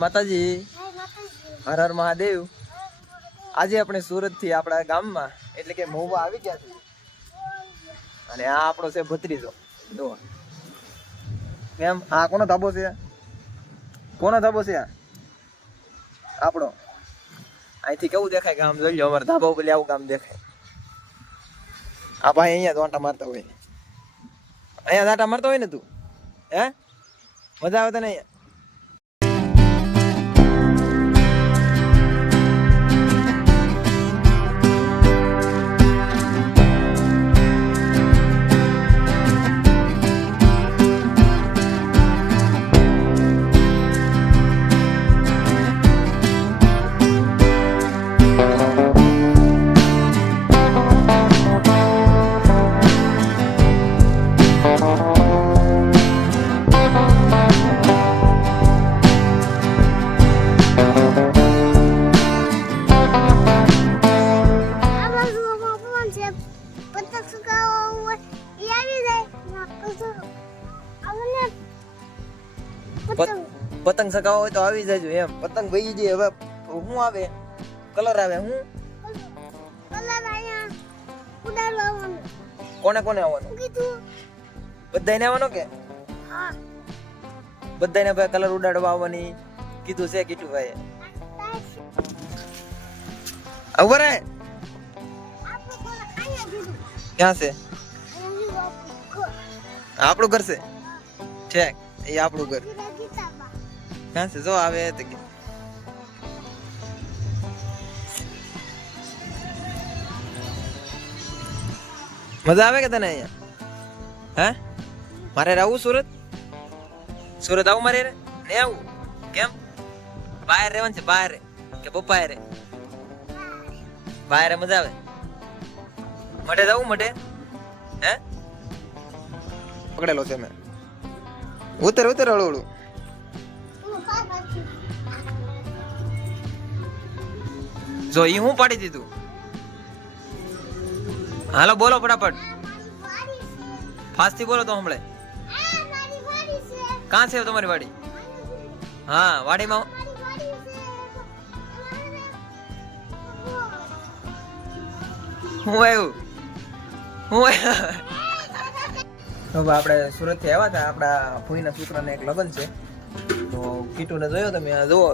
માતાજી, હર હર મહાદેવ। આજે આપણે સુરત થી આપણા ગામમાં એટલે કે મહુવા આવી ગયા છે અને આ આપણો છે ભત્રીજો। જો કેમ આ કોનો ધાબો છે? કોનો ધાબો છે? આપણો। અહીંથી કેવું દેખાય ગામ? જોઈ લો, અમારા ધાબા ઉપર આવું ગામ દેખાય। આ ભાઈ અહીંયા દોંટા મારતા હોય, અહીંયા દાંટા મારતા હોય ને તું, હે મજા આવે તને અહીંયા? પતંગ સગાવો હોય તો આવી જાજો એમ। પતંગ વહી જાય હવે શું આવે? કલર આવે। હું કલર આયા ઉડાડવા આવવાનું। કોને કોને આવવાનું કીધું? બધાને આવવાનું કે? હા, બધાને ભાઈ કલર ઉડાડવા આવવાની કીધું છે કીટુ ભાઈ। ઉભા રહે। આપણે થોડા આયા કીધું। ક્યાં છે? અહીંયા આપણું ઘર છે? ઠેક, એ આપણું ઘર ક્યાં છે? જો આવે તો કે મજા આવે કે તને અહીંયા? હે મારે આવું સુરત? સુરત આવું મારે રે? નહીં આવું કેમ? બહાર રહેવાનું છે? બહાર કે પપ્પા રે? બહાર મજા આવે? મઢે જવું? મઢે હે પકડેલો છે મેં। ઉતર ઉતર હળું। જો ઈ હું પાડી દીધું? હાલો બોલો ફટાફટ, ફાસ્ટ થી બોલો તો હમણે। કાં છે તમારી વાડી? હા વાડીમાં હું આવ્યું? હું હવે આપણે સુરત થી આવ્યા હતા। આપણા ભૂઈના છોકરાને એક લગ્ન છે તો કીટુને જોયો તમે આ જુઓ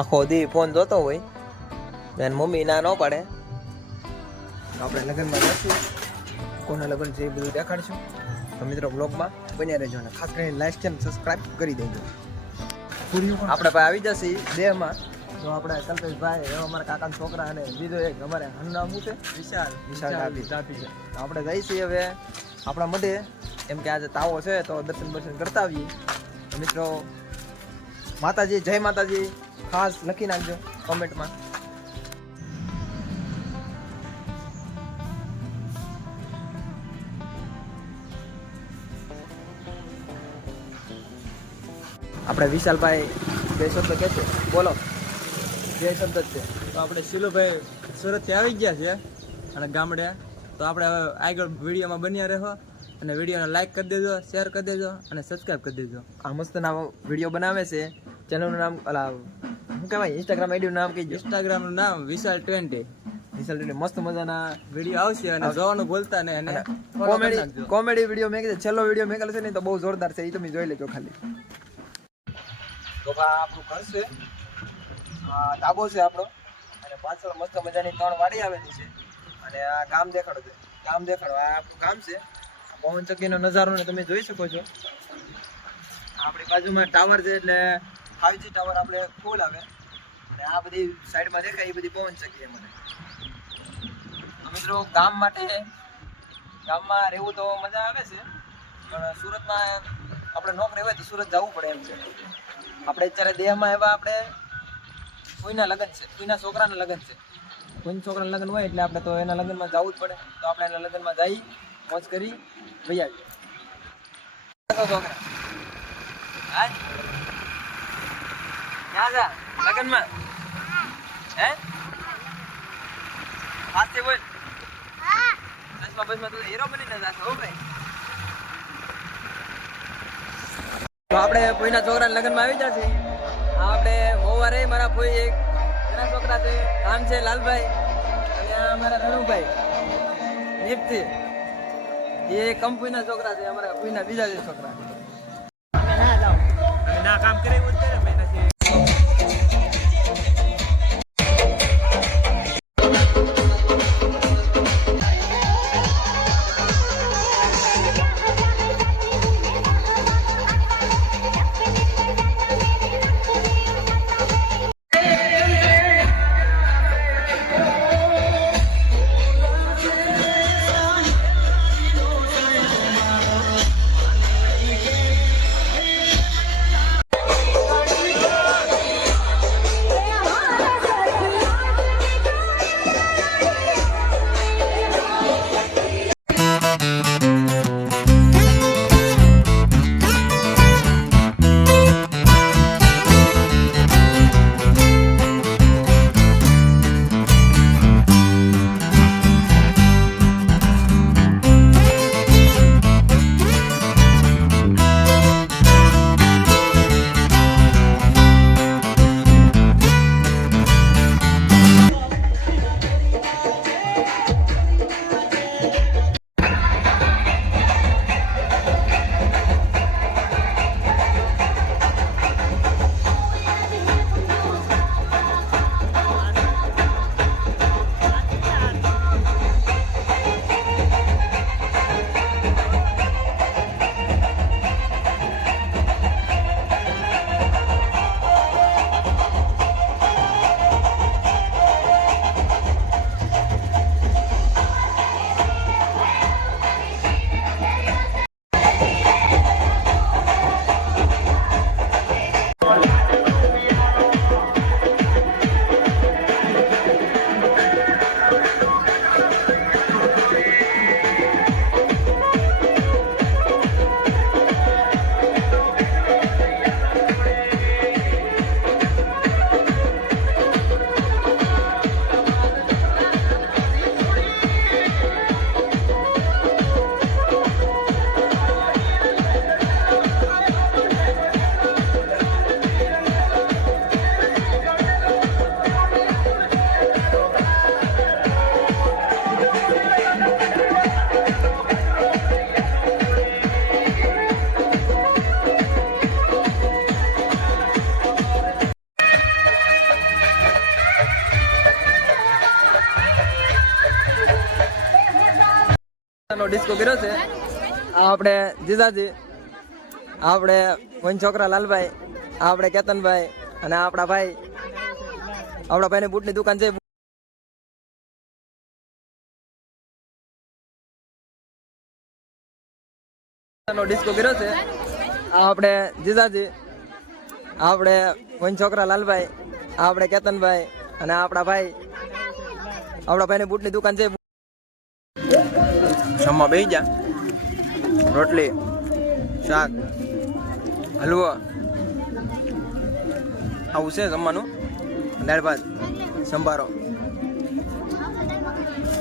આખો દી ફોન જોતો હોય, બેન મમ્મી ના ન પાડે। આપણે લગ્નમાં જઈશું, કોના લગ્ન છે એ બધું દેખાડશું। તો મિત્રો બ્લોગમાં બન્યા રહેજો અને ખાસ કરીને લાઈક અને સબસ્ક્રાઇબ કરી દેજો। આપણે ભાઈ આવી જશે દેહમાં તો આપણે કલ્પેશભાઈ એવા અમારા કાકાના છોકરા અને બીજો એક અમારે આનું નામ શું છે? વિશાલ જાતિ છે। તો આપણે જઈશું હવે આપણા મઢે, એમ કે આજે તાવો છે તો દર્શન બર્શન કરતા આવીએ। તો મિત્રો માતાજી, જય માતાજી ખાસ લખી નાખજો કોમેન્ટમાં। આપણે વિશાલભાઈ બે શબ્દ કે છે, બોલો। બે શબ્દ જ છે। તો આપણે શીલુભાઈ સુરતથી આવી ગયા છે અને ગામડે, તો આપણે હવે આગળ વિડીયોમાં બન્યા રહો અને વિડીયોને લાઈક કરી દેજો, શેર કરી દેજો અને સબસ્ક્રાઈબ કરી દેજો। આ મસ્ત ના વિડીયો બનાવે છે, ચેનલનું નામ અલા શું કહેવાય? ઇન્સ્ટાગ્રામ આઈડીનું નામ કહીજો। ઇન્સ્ટાગ્રામનું નામ વિશાલ20। વિશાલ એટલે મસ્ત મજાના વિડીયો આવશે અને જોવાનું ભૂલતા નહીં અને કોમેડી વિડીયો મેં કીધું છેલ્લો વિડીયો મેં છે ને તો બહુ જોરદાર છે, એ તમે જોઈ લેજો ખાલી। તો આપણું ઘર છે, આ ધાબો છે આપણો અને પાછળ મસ્ત મજાની 3 વાડી આવેલી છે અને આ ગામ દેખાડો છે, ગામ દેખાડો આ આપણું ગામ છે। પવન ચક્કીનો નજારો ને તમે જોઈ શકો છો। આપણી બાજુમાં ટાવર છે એટલે 5G ટાવર આપણે ફૂલ આવે અને આ બધી સાઈડમાં દેખાય એ બધી પવન ચક્કી છે મને। મિત્રો ગામ માટે ગામમાં રહેવું તો મજા આવે છે પણ સુરતમાં આપણે નોકરી હોય તો સુરત જવું પડે એમ છે। આપણે અત્યારે દેહમાં એવા આપણે કોઈના લગ્ન છે, કોઈના છોકરાના લગ્ન છે, કોઈના છોકરાના લગ્ન હોય એટલે આપણે તો એના લગ્નમાં જવું જ પડે। તો આપણે એના લગ્નમાં જઈ મોજ કરી ભાઈ આવીએ। છોકરા હા ક્યાં જા લગ્નમાં? હે હાથે બોલ। બસમાં તું હીરો બનીને જાશો હો ભાઈ। તો આપણે કોઈના છોકરાના લગ્નમાં આવી જશે આપણે ઓવારે મારા કોઈ એક એના છોકરા છે, નામ છે લાલભાઈ, અને આ અમારા રણુભાઈ નિપથી, એ કંપનીના છોકરા છે, અમારા કોઈના બીજા જે છોકરા. ના કામ કરે એવું જ કરે મેં નથી. ડિસ્કો કર્યો છે. આ આપણે જીજાજી, આપણે કોઈ છોકરા લાલભાઈ, આપણે કેતનભાઈ, અને આપણા ભાઈની બૂટની દુકાન છે. ડિસ્કો કર્યો છે. આ આપણે જીજાજી, આપણે કોઈ છોકરા લાલભાઈ, આપણે કેતનભાઈ, અને આપણા ભાઈની બૂટની દુકાન છે. જમવા બેસી જા, રોટલી, શાક, હલવો, આવું છે જમવાનું, દાળ ભાત, સંભારો.